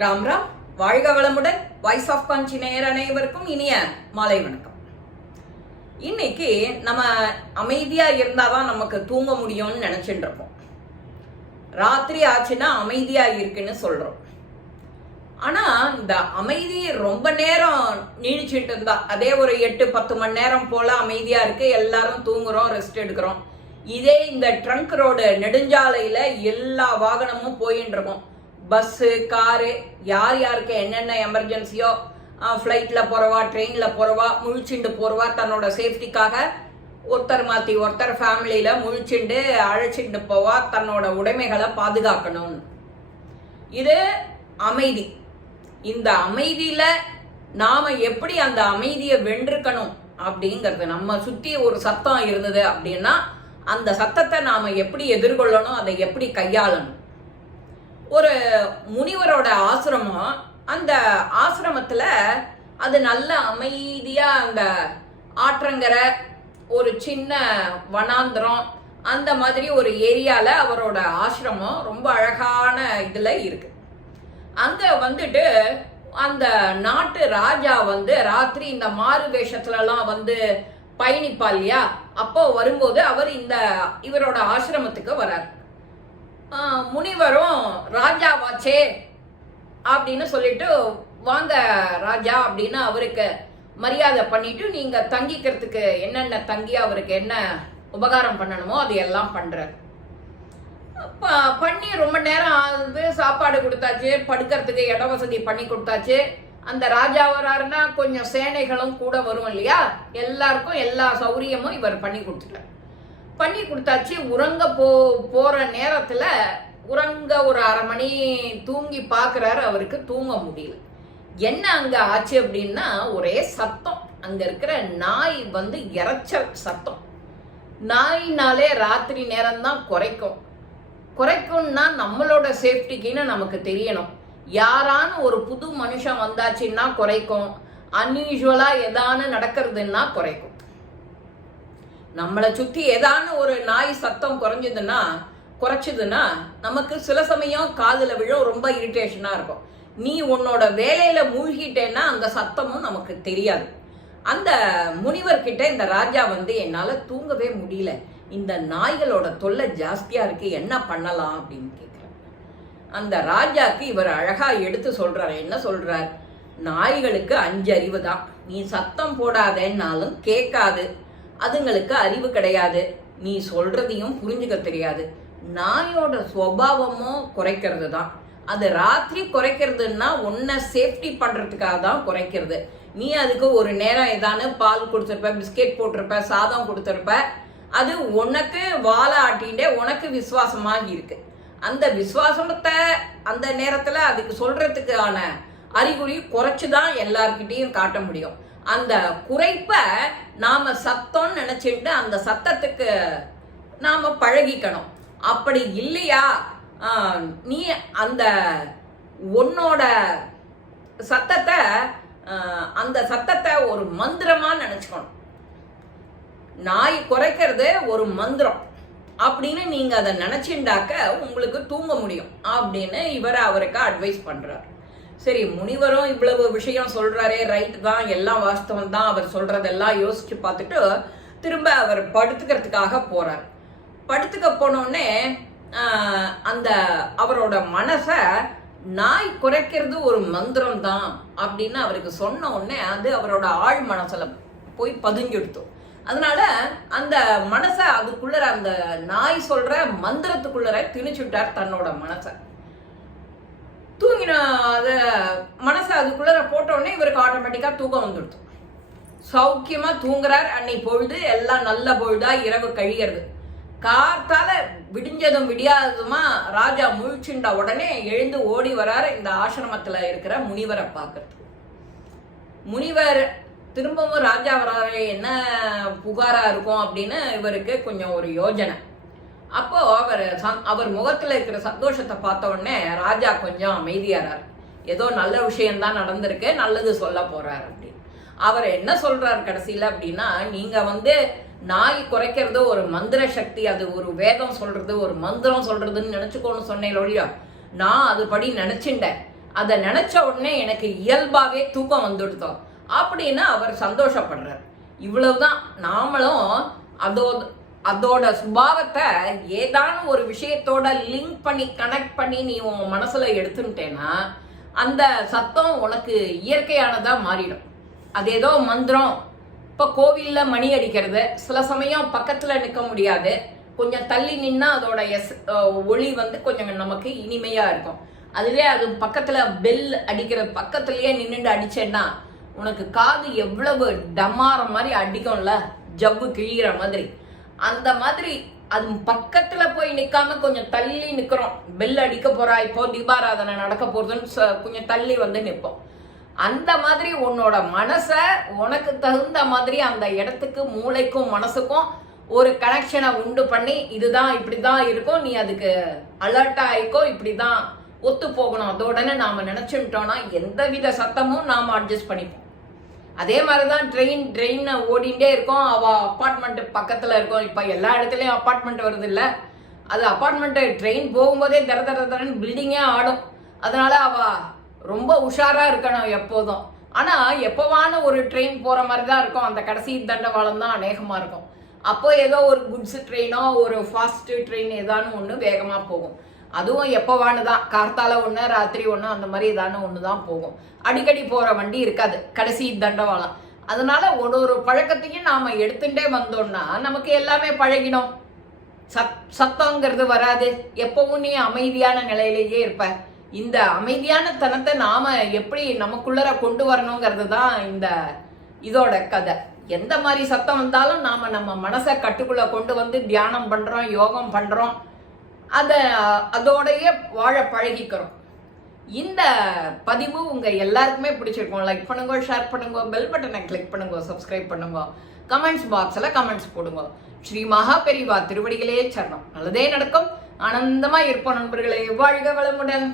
ராம் ராம். வாழ்க வளமுடன். Voice of காஞ்சி நேயர் அனைவருக்கும் இனிய மாலை வணக்கம். இன்னைக்கு நம்ம அமைதியா இருந்தாதான் நமக்கு தூங்க முடியும்னு நினைச்சுட்டு இருப்போம். ராத்திரி ஆச்சுன்னா அமைதியா இருக்குன்னு சொல்றோம். ஆனா இந்த அமைதி ரொம்ப நேரம் நீடிச்சுட்டு இருந்தா, அதே ஒரு 8-10 மணி நேரம் போல அமைதியா இருக்கு, எல்லாரும் தூங்குறோம், ரெஸ்ட் எடுக்கிறோம். இதே இந்த ட்ரங்க் ரோடு நெடுஞ்சாலையில எல்லா வாகனமும் போயின்னு இருக்கும். பஸ்ஸு, காரு, யார் யாருக்கு என்னென்ன எமர்ஜென்சியோ, ஃப்ளைட்டில் போகிறவா, ட்ரெயினில் போகிறவா, முழிச்சுண்டு போகிறவா, தன்னோட சேஃப்டிக்காக ஒருத்தர் மாற்றி ஒருத்தர் ஃபேமிலியில் முழிச்சுண்டு அழைச்சிட்டு போவா, தன்னோட உடைமைகளை பாதுகாக்கணும்னு. இது அமைதி. இந்த அமைதியில் நாம் எப்படி அந்த அமைதியை வென்றுக்கணும் அப்படிங்கிறது, நம்ம சுற்றி ஒரு சத்தம் இருந்தது அப்படின்னா அந்த சத்தத்தை நாம் எப்படி எதிர்கொள்ளணும், அதை எப்படி கையாளணும். ஒரு முனிவரோட ஆசிரமம், அந்த ஆசிரமத்தில் அது நல்ல அமைதியாக அந்த ஆற்றங்கரை, ஒரு சின்ன வனாந்திரம், அந்த மாதிரி ஒரு ஏரியாவில் அவரோட ஆசிரமம் ரொம்ப அழகான இதில் இருக்கு. அங்கே வந்துட்டு அந்த நாட்டு ராஜா ராத்திரி இந்த மாறு வேஷத்துலலாம் பயணிப்பா இல்லையா, அப்போ வரும்போது அவர் இவரோட ஆசிரமத்துக்கு வரார். முனிவரும் ராஜாவாச்சே அப்படின்னு சொல்லிட்டு, வாங்க ராஜா அப்படின்னு அவருக்கு மரியாதை பண்ணிட்டு, நீங்க தங்கிக்கிறதுக்கு என்னென்ன தங்கி அவருக்கு என்ன உபகாரம் பண்ணணுமோ அது எல்லாம் பண்றாரு. பண்ணி ரொம்ப நேரம் ஆகுது, சாப்பாடு கொடுத்தாச்சு, படுக்கிறதுக்கு இட வசதி பண்ணி கொடுத்தாச்சு. அந்த ராஜா வராருன்னா கொஞ்சம் சேனைகளும் கூட வரும் இல்லையா, எல்லாருக்கும் எல்லா சௌரியமும் இவர் பண்ணி கொடுத்துட்டார். பண்ணி கொடுத்தாச்சு. உறங்க போற நேரத்துல உறங்க ஒரு 1/2 மணி தூங்கி பார்க்குறாரு, அவருக்கு தூங்க முடியல. என்ன அங்க ஆச்சு அப்படின்னா, ஒரே சத்தம். அங்க இருக்கிற நாய் இறைச்ச சத்தம். நாயினாலே ராத்திரி நேரம்தான் குறைக்கும்னா நம்மளோட சேஃப்டிக்குன்னு நமக்கு தெரியணும். யாரான ஒரு புது மனுஷன் வந்தாச்சுன்னா குறைக்கும், அன்யூஷுவலா ஏதானு நடக்கிறதுன்னா குறைக்கும். நம்மளை சுற்றி ஏதான ஒரு நாய் சத்தம் குறைச்சதுன்னா நமக்கு சில சமயம் காதுல விழும், ரொம்ப இரிட்டேஷனா இருக்கும். நீ உன்னோட வேலையில மூழ்கிட்டேன்னா அந்த சத்தமும் நமக்கு தெரியாது. அந்த முனிவர்கிட்ட இந்த ராஜா என்னால தூங்கவே முடியல, இந்த நாய்களோட தொல்லை ஜாஸ்தியா இருக்கு, என்ன பண்ணலாம் அப்படின்னு கேட்கிறார். அந்த ராஜாக்கு இவர் அழகா எடுத்து சொல்றாரு. என்ன சொல்றார்? நாய்களுக்கு 5 அறிவு தான். நீ சத்தம் போடாதேன்னாலும் கேட்காது, அதுங்களுக்கு அறிவு கிடையாது, நீ சொல்றதையும் புரிஞ்சுக்க தெரியாது. நாயோட சுவாவமும் குறைக்கிறது தான். அது ராத்திரி குறைக்கிறதுன்னா உன்னை சேஃப்டி பண்றதுக்காக தான் குறைக்கிறது. நீ அதுக்கு ஒரு நேரம் ஏதானு பால் கொடுத்துருப்ப, பிஸ்கெட் போட்டிருப்ப, சாதம் கொடுத்துருப்ப, அது உனக்கு வாழை ஆட்டின்டே உனக்கு விசுவாசமாக இருக்கு. அந்த விசுவாசத்தை அந்த நேரத்துல அதுக்கு சொல்றதுக்கான அறிகுறி குறைச்சுதான் எல்லார்கிட்டையும் காட்ட முடியும். அந்த குறைப்ப நாம சத்தம் நினைச்சுட்டு அந்த சத்தத்துக்கு நாம பழகிக்கணும். அப்படி இல்லையா, நீ அந்த உன்னோட சத்தத்தை அந்த சத்தத்தை ஒரு மந்திரமா நினைச்சுக்கணும். நாய் குறைக்கிறது ஒரு மந்திரம் அப்படின்னு நீங்க அதை நினைச்சுண்டாக்க உங்களுக்கு தூங்க முடியும் அப்படின்னு இவர் அவருக்கு அட்வைஸ் பண்றாரு. சரி, முனிவரும் இவ்வளவு விஷயம் சொல்றாரே, ரைட் தான், எல்லாம் வாஸ்தவம் தான், அவர் சொல்றதெல்லாம் யோசிச்சு பார்த்துட்டு திரும்ப அவர் படுத்துக்கிறதுக்காக போறார். படுத்துக்க போனோடனே அந்த அவரோட மனசை நாய் குறைக்கிறது ஒரு மந்திரம் தான் அப்படின்னு அவருக்கு சொன்ன உடனே அது அவரோட ஆழ் மனசுல போய் பதிஞ்சுடுத்தோம். அதனால அந்த மனசை அதுக்குள்ளர, அந்த நாய் சொல்ற மந்திரத்துக்குள்ளர திணிச்சுட்டார் தன்னோட மனசை. தூங்கின அதை மனசை அதுக்குள்ள போட்ட உடனே இவருக்கு ஆட்டோமேட்டிக்கா தூக்கம் வந்துடுது. சௌக்கியமா தூங்குறார். அன்னைக்கு பொழுது எல்லாம் நல்ல பொழுதா இரவு கழிகிறது. காத்தால விடிஞ்சதும் விடியாததுமா ராஜா முழிச்சுண்ட உடனே எழுந்து ஓடி வராரு இந்த ஆசிரமத்துல இருக்கிற முனிவரை பார்க்கறது. முனிவர் திரும்பவும் ராஜா வராரு, என்ன புகாரா இருக்கும் அப்படின்னு இவருக்கு கொஞ்சம் ஒரு யோஜனை. அப்போ அவர் முகத்துல இருக்கிற சந்தோஷத்தை பார்த்த உடனே ராஜா கொஞ்சம் அமைதியாரார். ஏதோ நல்ல விஷயம்தான் நடந்திருக்கு, நல்லது சொல்ல போறாரு அப்படின்னு. அவர் என்ன சொல்றாரு கடைசியில அப்படின்னா, நீங்க நாய் குறைக்கிறது ஒரு மந்திர சக்தி, அது ஒரு வேதம் சொல்றது, ஒரு மந்திரம் சொல்றதுன்னு நினைச்சுக்கோன்னு சொன்னேன் ஒழியா, நான் அதுபடி நினைச்சுட்டேன். அதை நினைச்ச உடனே எனக்கு இயல்பாவே தூக்கம் வந்துடுதோம் அப்படின்னு அவர் சந்தோஷப்படுறார். இவ்வளவுதான். நாமளும் அதோட சுபாவத்தை ஏதான ஒரு விஷயத்தோட லிங்க் பண்ணி கனெக்ட் பண்ணி நீ உன் மனசுல எடுத்துட்டேன்னா அந்த சத்தம் உனக்கு இயற்கையானதா மாறிடும். அது ஏதோ மந்திரம். இப்ப கோவில்ல மணி அடிக்கிறது சில சமயம் பக்கத்துல நிற்க முடியாது, கொஞ்சம் தள்ளி நின்னா அதோட ஒளி கொஞ்சம் நமக்கு இனிமையா இருக்கும். அதுவே அது பக்கத்துல பெல் அடிக்கிற பக்கத்துலயே நின்றுட்டு அடிச்சேன்னா உனக்கு காது எவ்வளவு டமார மாதிரி அடிக்கும்ல, ஜவ்வு கிழிகிற மாதிரி. அந்த மாதிரி அது பக்கத்துல போய் நிக்காம கொஞ்சம் தள்ளி நிக்கிறோம். பெல் அடிக்க போறா, இப்போ தீபாராதனை நடக்க போறதுன்னு கொஞ்சம் தள்ளி நிற்போம். அந்த மாதிரி உன்னோட மனச உனக்கு தகுந்த மாதிரி அந்த இடத்துக்கு மூளைக்கும் மனசுக்கும் ஒரு கனெக்ஷனை உண்டு பண்ணி இதுதான் இப்படிதான் இருக்கும், நீ அதுக்கு அலர்ட் ஆயிக்கோ, இப்படிதான் ஒத்து போகணும், அதோடனே நாம நினைச்சுட்டோம்னா எந்த வித சத்தமும் நாம அட்ஜஸ்ட் பண்ணிப்போம். அதே மாதிரிதான் ட்ரெயின் ஓடிண்டே இருக்கும். அவ அப்பார்ட்மெண்ட் பக்கத்துல இருக்கும். இப்ப எல்லா இடத்துலயும் அப்பார்ட்மெண்ட் வருது இல்ல, அது அப்பார்ட்மெண்ட் ட்ரெயின் போகும்போதே தரன்னு பில்டிங்கே ஆடும். அதனால அவ ரொம்ப உஷாரா இருக்கணும் எப்போதும். ஆனா எப்பவான ஒரு ட்ரெயின் போற மாதிரி தான் இருக்கும். அந்த கடைசி தண்டவாளம் தான் அநேகமா இருக்கும். அப்போ ஏதோ ஒரு குட்ஸ் ட்ரெயினோ ஒரு ஃபாஸ்ட் ட்ரெயின் ஏதானு ஒண்ணு வேகமா போகும். அதுவும் எப்பவானுதான், கார்த்தால ஒண்ணு ராத்திரி ஒண்ணு அந்த மாதிரி ஏதானு ஒண்ணுதான் போகும். அடிக்கடி போற வண்டி இருக்காது கடைசி தண்டவாளம். அதனால ஒரு பழக்கத்தையும் நாம எடுத்துட்டே வந்தோம்னா நமக்கு எல்லாமே பழகிடும். சத்தங்கிறது வராது. எப்பவும் நீ அமைதியான நிலையிலேயே இருப்ப. இந்த அமைதியான தனத்தை நாம எப்படி நமக்குள்ளர கொண்டு வரணுங்கிறது தான் இதோட கதை. எந்த மாதிரி சத்தம் வந்தாலும் நாம நம்ம மனசை கட்டுக்குள்ள கொண்டு தியானம் பண்றோம், யோகம் பண்றோம், அதோடைய வாழ பழகிக்கிறோம். இந்த பதிவு உங்க எல்லாருக்குமே பிடிச்சிருக்கும். லைக் பண்ணுங்க, ஷேர் பண்ணுங்க, பெல் பட்டனை கிளிக் பண்ணுங்க, சப்ஸ்கிரைப் பண்ணுங்க, கமெண்ட்ஸ் பாக்ஸ்ல கமெண்ட்ஸ் போடுங்க. ஸ்ரீ மகா பெரிவா திருவடிகளே சரணம். நல்லதே நடக்கும். ஆனந்தமா இருப்போம் நண்பர்களே. வாழ்க வளமுடன்.